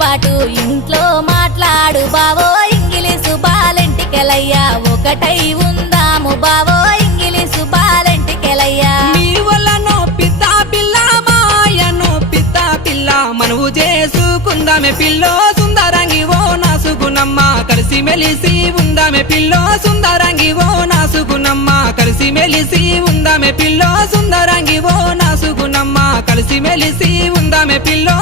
బాటు ఇంట్లో మాట్లాడు బావో ఇంగిలీసు బాలెంటికెలయ్యా ఒకటై ఉందాము బావో ఇంగిలీసు బాలెంటికెలయ్యా మీ వల్లనో పిత్త పిల్ల మాయనో పిత్త పిల్ల మనవు చేసుకుందామే పిల్లో సుందరంగి ఓ నాసుగునమ్మ కలిసి మెలిసి ఉందామే పిల్లో సుందరంగి ఓ నాసుగునమ్మ కలిసి మెలిసి ఉందామే పిల్లో సుందరంగి ఓ నాసుగునమ్మ కలిసి మెలిసి ఉందామే పిల్లో